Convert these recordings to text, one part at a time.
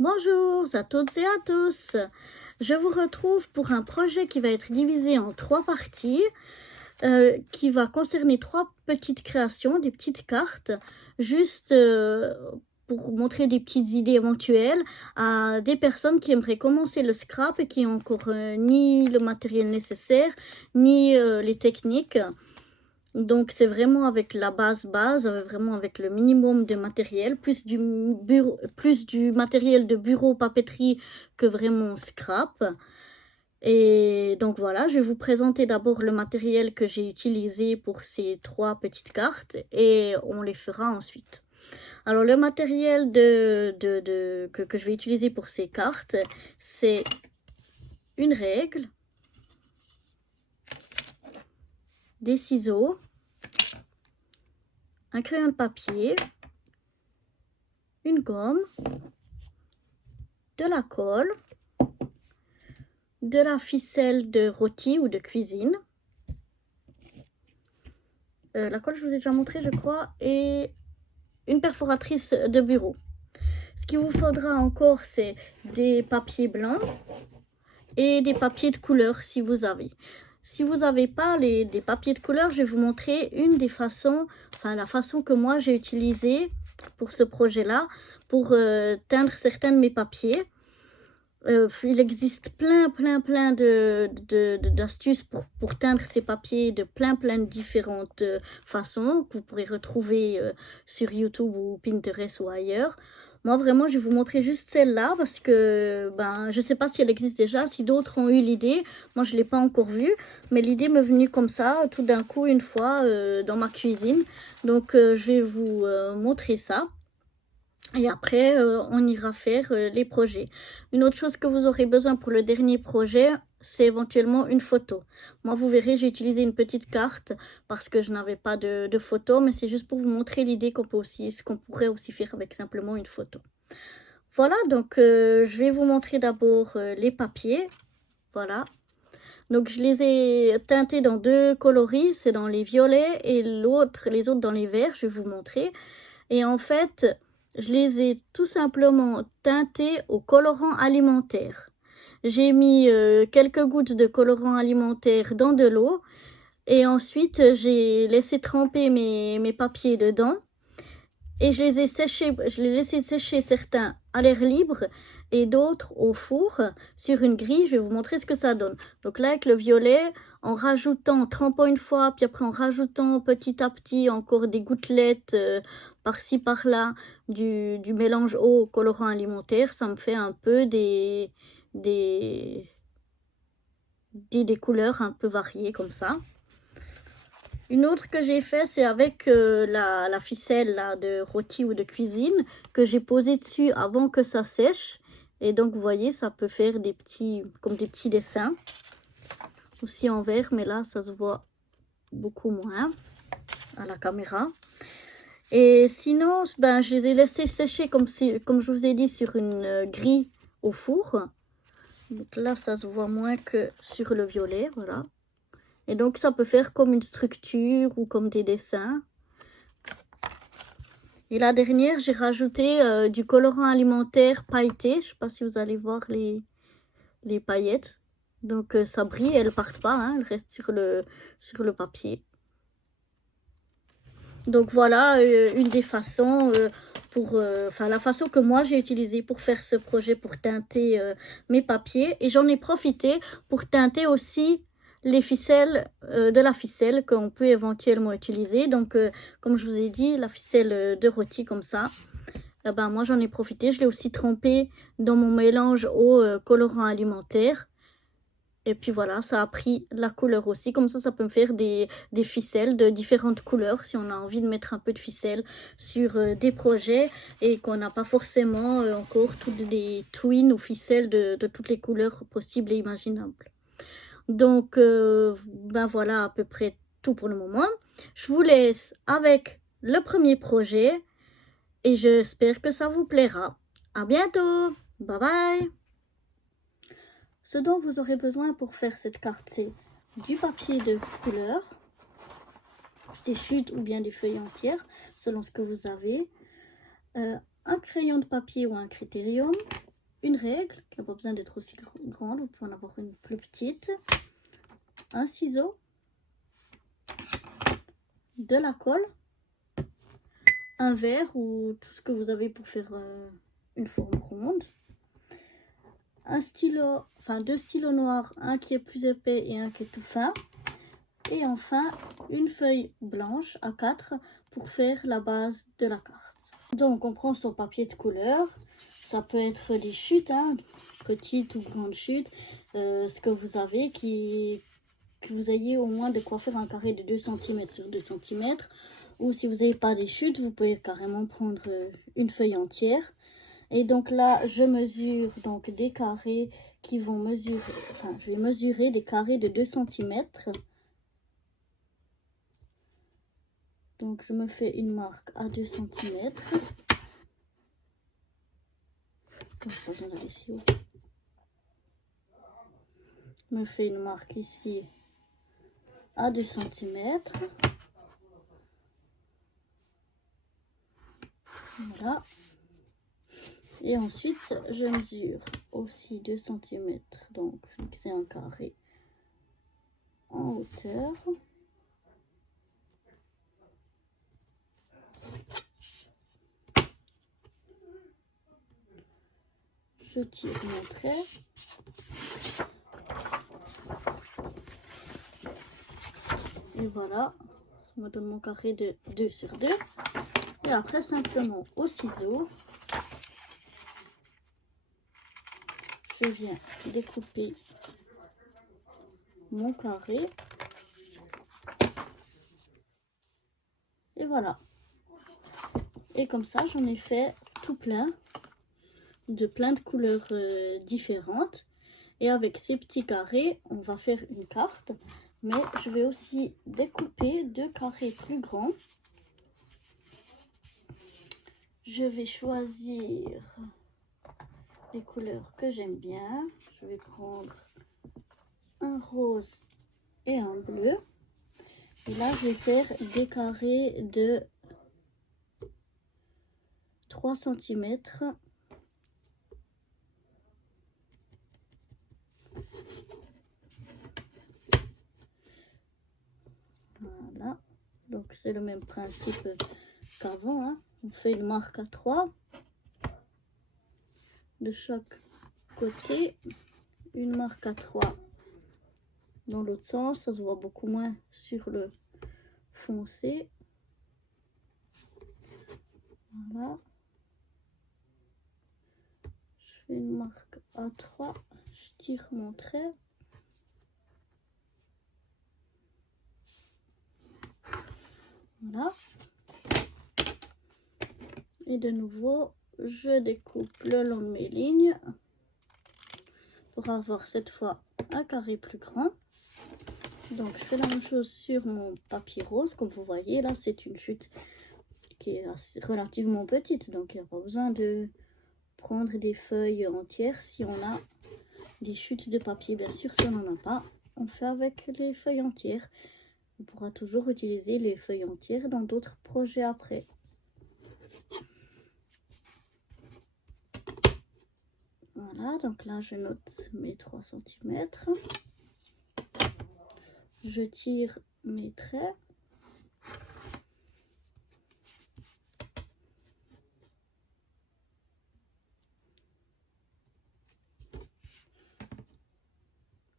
Bonjour à toutes et à tous. Je vous retrouve pour un projet qui va être divisé en 3 parties, qui va concerner 3 petites créations, des petites cartes, juste pour montrer des petites idées éventuelles à des personnes qui aimeraient commencer le scrap et qui n'ont encore ni le matériel nécessaire, ni les techniques. Donc c'est vraiment avec la base, vraiment avec le minimum de matériel, plus du matériel de bureau, papeterie que vraiment scrap. Et donc voilà, je vais vous présenter d'abord le matériel que j'ai utilisé pour ces 3 petites cartes et on les fera ensuite. Alors le matériel que je vais utiliser pour ces cartes, c'est une règle, des ciseaux, un crayon de papier, une gomme, de la colle, de la ficelle de rôti ou de cuisine. La colle, je vous ai déjà montré, je crois, et une perforatrice de bureau. Ce qu'il vous faudra encore, c'est des papiers blancs et des papiers de couleur si vous avez. Si vous n'avez pas des papiers de couleur, je vais vous montrer une des façons, la façon que moi j'ai utilisée pour ce projet-là, pour teindre certains de mes papiers. Il existe plein d'astuces pour teindre ces papiers de plein de différentes façons que vous pourrez retrouver sur YouTube ou Pinterest ou ailleurs. Moi, vraiment, je vais vous montrer juste celle-là parce que je ne sais pas si elle existe déjà, si d'autres ont eu l'idée. Moi, je ne l'ai pas encore vue, mais l'idée m'est venue comme ça, tout d'un coup, une fois, dans ma cuisine. Donc, je vais vous montrer ça. Et après, on ira faire les projets. Une autre chose que vous aurez besoin pour le dernier projet, c'est éventuellement une photo. Moi, vous verrez, j'ai utilisé une petite carte parce que je n'avais pas de photo, mais c'est juste pour vous montrer l'idée ce qu'on pourrait aussi faire avec simplement une photo. Voilà, donc je vais vous montrer d'abord les papiers. Voilà. Donc, je les ai teintés dans 2 coloris, c'est dans les violets et les autres dans les verts, je vais vous montrer. Et en fait, je les ai tout simplement teintés au colorant alimentaire. J'ai mis quelques gouttes de colorant alimentaire dans de l'eau et ensuite j'ai laissé tremper mes papiers dedans et je les ai laissés sécher certains à l'air libre et d'autres au four sur une grille. Je vais vous montrer ce que ça donne. Donc là avec le violet, en trempant une fois, puis après en rajoutant petit à petit encore des gouttelettes par-ci par-là du mélange eau colorant alimentaire, ça me fait un peu des couleurs un peu variées comme ça. Une autre que j'ai fait, c'est avec la ficelle là, de rôti ou de cuisine que j'ai posé dessus avant que ça sèche. Et donc, vous voyez, ça peut faire comme des petits dessins. Aussi en vert, mais là, ça se voit beaucoup moins à la caméra. Et sinon, je les ai laissés sécher comme je vous ai dit, sur une grille au four. Donc là, ça se voit moins que sur le violet, voilà. Et donc, ça peut faire comme une structure ou comme des dessins. Et la dernière, j'ai rajouté du colorant alimentaire pailleté. Je ne sais pas si vous allez voir les paillettes. Donc, ça brille, elles ne partent pas, hein, elles restent sur le papier. Donc, voilà une des façons la façon que moi j'ai utilisée pour faire ce projet, pour teinter mes papiers. Et j'en ai profité pour teinter aussi les ficelles de la ficelle qu'on peut éventuellement utiliser. Donc, comme je vous ai dit, la ficelle de rôti comme ça. Moi, j'en ai profité. Je l'ai aussi trempée dans mon mélange au colorant alimentaire. Et puis voilà, ça a pris la couleur aussi. Comme ça peut me faire des ficelles de différentes couleurs si on a envie de mettre un peu de ficelle sur des projets et qu'on n'a pas forcément encore toutes des twins ou ficelles de toutes les couleurs possibles et imaginables. Donc, voilà à peu près tout pour le moment. Je vous laisse avec le premier projet et j'espère que ça vous plaira. À bientôt. Bye bye. Ce dont vous aurez besoin pour faire cette carte, c'est du papier de couleur, des chutes ou bien des feuilles entières, selon ce que vous avez, un crayon de papier ou un critérium, une règle qui n'a pas besoin d'être aussi grande, vous pouvez en avoir une plus petite, un ciseau, de la colle, un verre ou tout ce que vous avez pour faire une forme ronde, un stylo, enfin 2 stylos noirs, un qui est plus épais et un qui est tout fin, et enfin une feuille blanche A4 pour faire la base de la carte. Donc on prend son papier de couleur, ça peut être des chutes, hein, petites ou grandes chutes, ce que vous avez, que vous ayez au moins de quoi faire un carré de 2 cm sur 2 cm, ou si vous n'avez pas des chutes, vous pouvez carrément prendre une feuille entière. Et donc là, je mesure donc des carrés qui vont mesurer, enfin, je vais mesurer des carrés de 2 cm. Donc je me fais une marque à 2 cm. Pas besoin d'aller si haut. Je me fais une marque ici à 2 cm. Voilà. Et ensuite, je mesure aussi 2 cm. Donc, c'est un carré en hauteur. Je tire mon trait. Et voilà, ça me donne mon carré de 2 sur 2. Et après, simplement au ciseau, je viens découper mon carré. Et voilà. Et comme ça, j'en ai fait tout plein de couleurs différentes. Et avec ces petits carrés, on va faire une carte. Mais je vais aussi découper 2 carrés plus grands. Je vais choisir les couleurs que j'aime bien. Je vais prendre un rose et un bleu. Et là, je vais faire des carrés de 3 cm. Voilà. Donc, c'est le même principe qu'avant, hein. On fait une marque à 3 de chaque côté, une marque à 3 dans l'autre sens, ça se voit beaucoup moins sur le foncé. Voilà. Je fais une marque à 3, je tire mon trait. Voilà. Et de nouveau, je découpe le long de mes lignes pour avoir cette fois un carré plus grand. Donc je fais la même chose sur mon papier rose. Comme vous voyez là, c'est une chute qui est relativement petite, donc il n'y a pas besoin de prendre des feuilles entières. Si on a des chutes de papier, bien sûr, si on n'en a pas, on fait avec les feuilles entières. On pourra toujours utiliser les feuilles entières dans d'autres projets après. Voilà, donc là je note mes 3 cm. Je tire mes traits.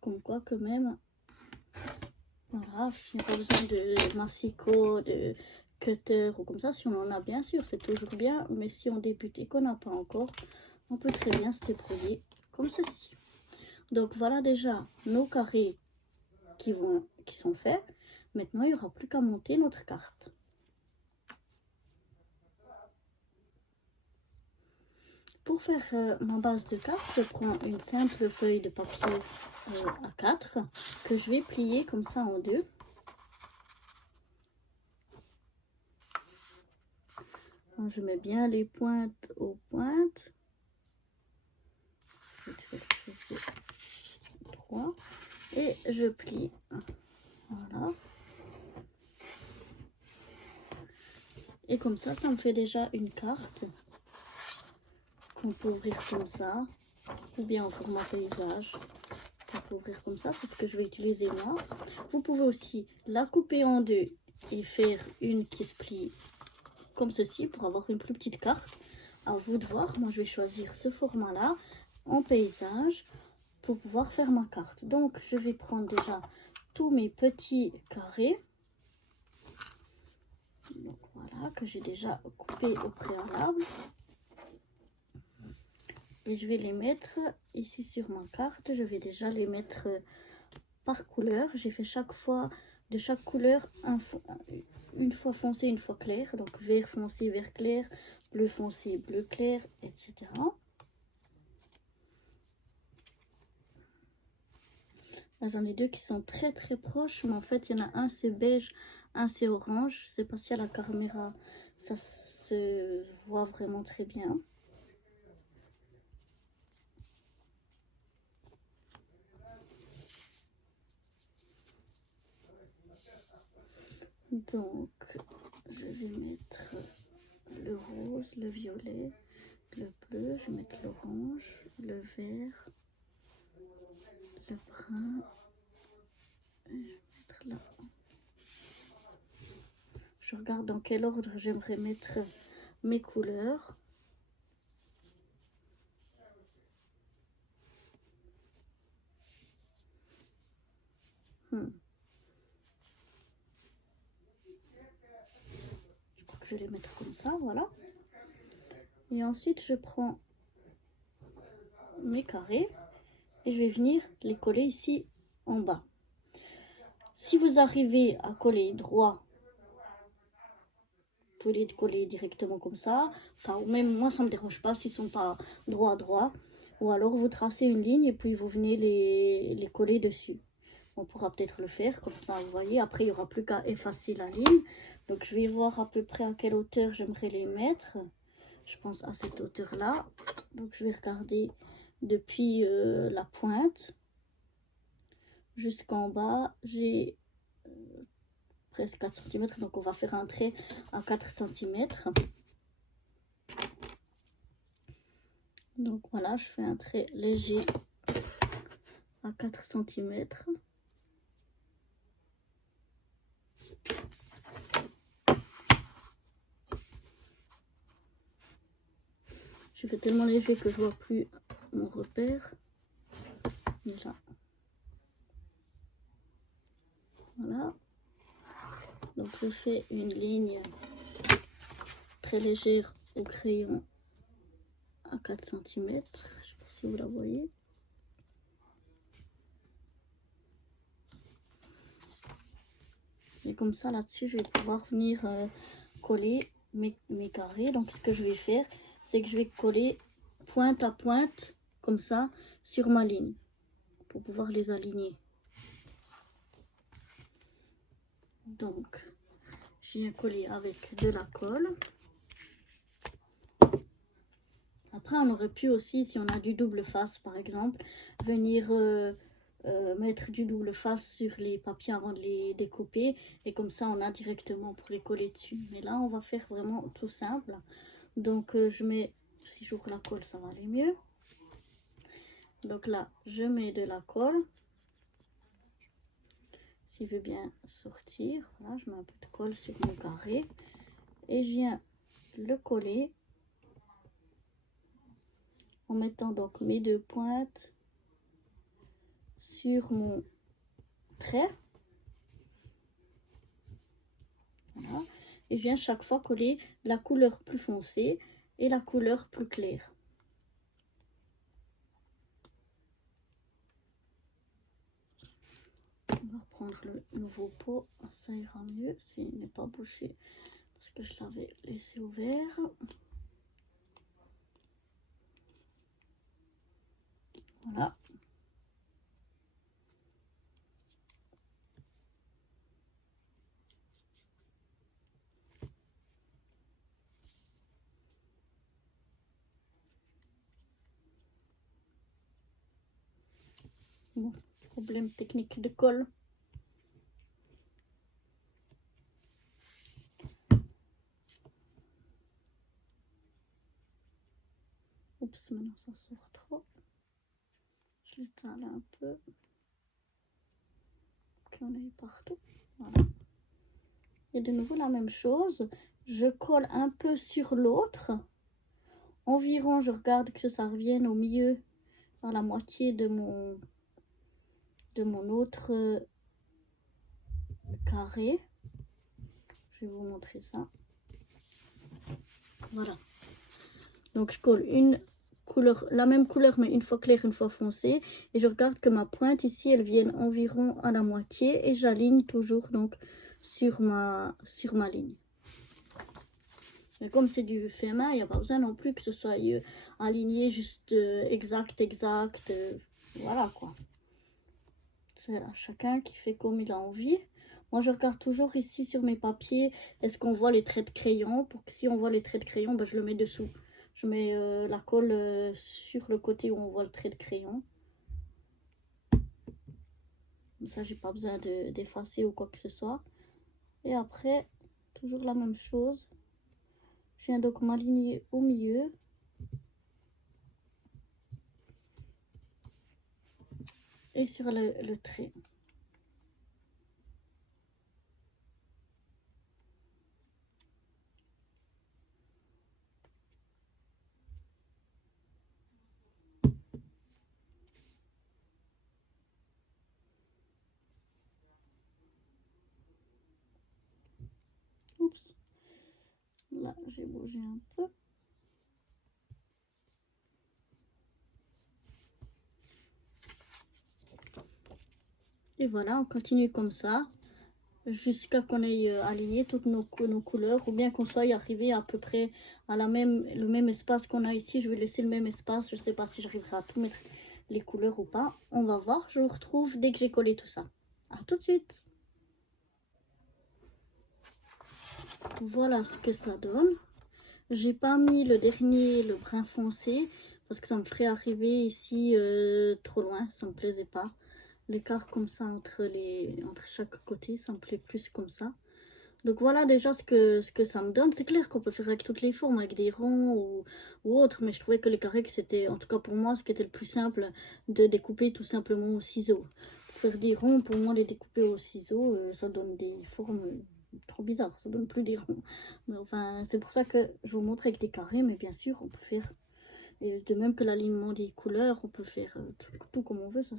Comme quoi que même, voilà, il n'y a pas besoin de massicot, de cutter ou comme ça. Si on en a, bien sûr, c'est toujours bien. Mais si on débute et qu'on n'a pas encore, on peut très bien se débrouiller comme ceci. Donc voilà déjà nos carrés qui sont faits. Maintenant, il n'y aura plus qu'à monter notre carte. Pour faire ma base de carte, je prends une simple feuille de papier A4 que je vais plier comme ça en deux. Donc, je mets bien les pointes aux pointes. Je vais faire 3 et je plie. Voilà. Et comme ça me fait déjà une carte qu'on peut ouvrir comme ça. ou bien en format paysage. On peut ouvrir comme ça, c'est ce que je vais utiliser moi. Vous pouvez aussi la couper en deux et faire une qui se plie comme ceci pour avoir une plus petite carte. À vous de voir, moi je vais choisir ce format là en paysage pour pouvoir faire ma carte. Donc je vais prendre déjà tous mes petits carrés. Donc voilà, que j'ai déjà coupé au préalable. Et je vais les mettre ici sur ma carte. Je vais déjà les mettre par couleur. J'ai fait chaque fois de chaque couleur une fois foncé, une fois clair. Donc vert foncé, vert clair, bleu foncé, bleu clair, etc. Là, j'en ai deux qui sont très très proches, mais en fait il y en a un c'est beige, un c'est orange. Je sais pas si à la caméra ça se voit vraiment très bien. Donc je vais mettre le rose, le violet, le bleu, je vais mettre l'orange, le vert, le brun, et je vais mettre là. Je regarde dans quel ordre j'aimerais mettre mes couleurs. Je crois que je vais les mettre comme ça, voilà. Et ensuite je prends mes carrés et je vais venir les coller ici en bas. Si vous arrivez à coller droit, vous pouvez les coller directement comme ça. Enfin, même moi, ça ne me dérange pas s'ils ne sont pas droit. Ou alors, vous tracez une ligne et puis vous venez les coller dessus. On pourra peut-être le faire comme ça, vous voyez. Après, il n'y aura plus qu'à effacer la ligne. Donc, je vais voir à peu près à quelle hauteur j'aimerais les mettre. Je pense à cette hauteur-là. Donc, je vais regarder depuis la pointe jusqu'en bas. J'ai presque 4 cm, donc on va faire un trait à 4 cm. Donc voilà, je fais un trait léger à 4 cm. Je fais tellement léger que je vois plus mon repère. Là. Voilà. Donc je fais une ligne très légère au crayon à 4 cm. Je ne sais pas si vous la voyez. Et comme ça, là-dessus, je vais pouvoir venir coller mes carrés. Donc, ce que je vais faire, c'est que je vais coller pointe à pointe, comme ça, sur ma ligne, pour pouvoir les aligner. Donc, je viens coller avec de la colle. Après, on aurait pu aussi, si on a du double face, par exemple, venir mettre du double face sur les papiers avant de les découper. Et comme ça, on a directement pour les coller dessus. Mais là, on va faire vraiment tout simple. Donc, je mets, si j'ouvre la colle, ça va aller mieux. Donc là, je mets de la colle. S'il veut bien sortir, voilà, je mets un peu de colle sur mon carré. Et je viens le coller en mettant donc mes deux pointes sur mon trait. Voilà. Et je viens chaque fois coller la couleur plus foncée et la couleur plus claire. On va reprendre le nouveau pot, ça ira mieux s'il n'est pas bouché parce que je l'avais laissé ouvert. Voilà. Bon, problème technique de colle. Oups, maintenant ça sort trop. Je l'étale un peu. Qu'on ait partout. Voilà. Et de nouveau la même chose. Je colle un peu sur l'autre. Environ, je regarde que ça revienne au milieu, à la moitié de mon autre carré. Je vais vous montrer ça. Voilà. Donc je colle une couleur, la même couleur mais une fois claire, une fois foncée. Et je regarde que ma pointe ici, elle vienne environ à la moitié. Et j'aligne toujours donc sur ma ligne. Mais comme c'est du fait main, il n'y a pas besoin non plus que ce soit aligné juste exact. Voilà quoi. C'est à chacun qui fait comme il a envie. Moi, je regarde toujours ici sur mes papiers, est-ce qu'on voit les traits de crayon? Pour que si on voit les traits de crayon, ben, je le mets dessous. Je mets la colle sur le côté où on voit le trait de crayon. Comme ça, j'ai pas besoin d'effacer ou quoi que ce soit. Et après, toujours la même chose. Je viens donc m'aligner au milieu. Et sur le trait. Oups. Là, j'ai bougé un peu. Et voilà, on continue comme ça. Jusqu'à qu'on ait aligné toutes nos couleurs, ou bien qu'on soit arrivé à peu près à le même espace qu'on a ici. Je vais laisser le même espace. Je ne sais pas si j'arriverai à tout mettre les couleurs ou pas. On va voir. Je vous retrouve dès que j'ai collé tout ça. À tout de suite. Voilà ce que ça donne. J'ai pas mis le dernier, le brun foncé, parce que ça me ferait arriver ici trop loin. Ça me plaisait pas. L'écart comme ça entre chaque côté, ça me plaît plus comme ça. Donc voilà déjà ce que ça me donne. C'est clair qu'on peut faire avec toutes les formes, avec des ronds ou autres, mais je trouvais que les carrés, c'était, en tout cas pour moi, ce qui était le plus simple, de découper tout simplement au ciseau. Pour faire des ronds, pour moi, les découper au ciseau, ça donne des formes trop bizarres, ça donne plus des ronds. Mais enfin, c'est pour ça que je vous montre avec des carrés, mais bien sûr, on peut faire, de même que l'alignement des couleurs, on peut faire tout comme on veut, ça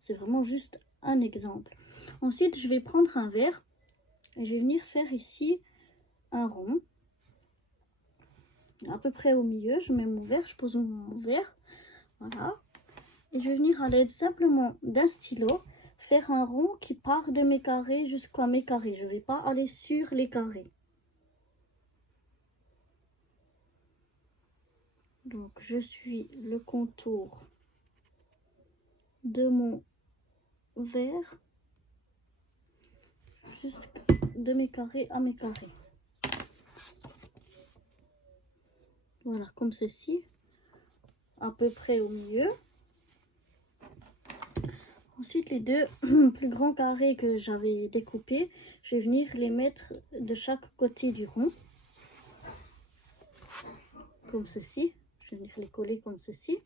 c'est vraiment juste un exemple. Ensuite, je vais prendre un verre. Et je vais venir faire ici un rond. À peu près au milieu, je mets mon verre, je pose mon verre. Voilà. Et je vais venir à l'aide simplement d'un stylo faire un rond qui part de mes carrés jusqu'à mes carrés. Je ne vais pas aller sur les carrés. Donc je suis le contour de mon verre jusqu'à de mes carrés à mes carrés. Voilà, comme ceci, à peu près au milieu. Ensuite, les deux plus grands carrés que j'avais découpés, je vais venir les mettre de chaque côté du rond. Comme ceci. Je vais venir les coller comme ceci.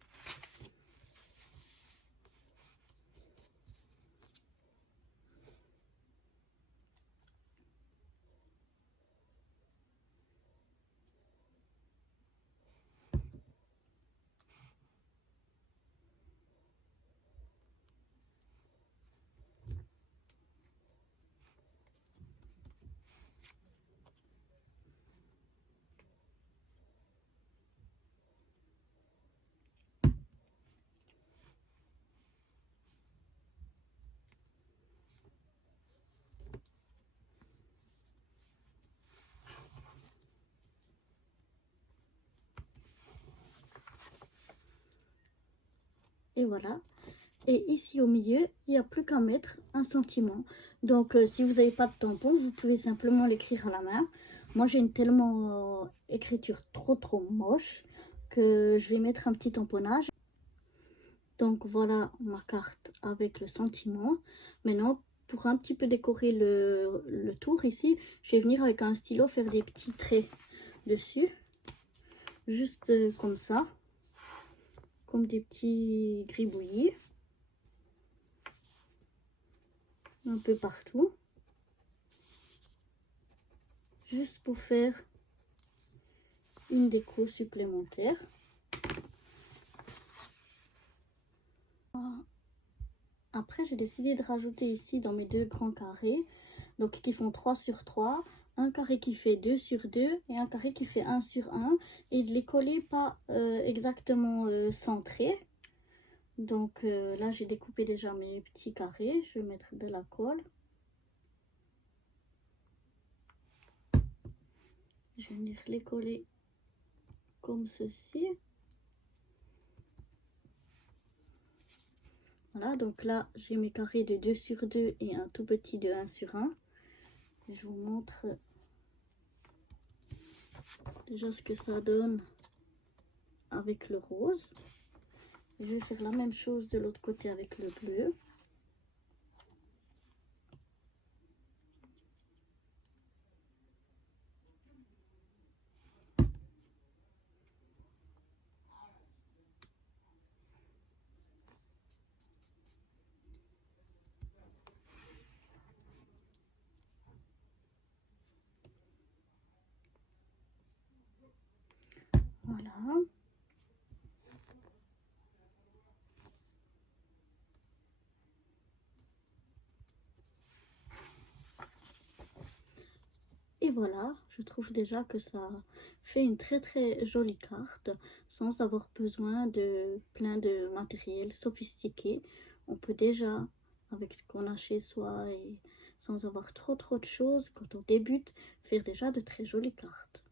Et voilà. Et ici au milieu, il n'y a plus qu'à mettre un sentiment. Donc si vous n'avez pas de tampon, vous pouvez simplement l'écrire à la main. Moi j'ai une tellement écriture trop moche que je vais mettre un petit tamponnage. Donc voilà ma carte avec le sentiment. Maintenant, pour un petit peu décorer le tour ici, je vais venir avec un stylo faire des petits traits dessus. Juste comme ça. comme des petits gribouillis. Un peu partout. Juste pour faire une déco supplémentaire. Après, j'ai décidé de rajouter ici dans mes deux grands carrés, donc qui font 3 sur 3, un carré qui fait 2 sur 2 et un carré qui fait 1 sur 1, et de les coller pas exactement centrés. Donc là, j'ai découpé déjà mes petits carrés, je vais mettre de la colle. Je vais venir les coller comme ceci. Voilà, donc là, j'ai mes carrés de 2 sur 2 et un tout petit de 1 sur 1. Je vous montre déjà ce que ça donne avec le rose. Je vais faire la même chose de l'autre côté avec le bleu. Voilà. Et voilà, je trouve déjà que ça fait une très jolie carte sans avoir besoin de plein de matériel sophistiqué. On peut déjà, avec ce qu'on a chez soi et sans avoir trop de choses, quand on débute, faire déjà de très jolies cartes.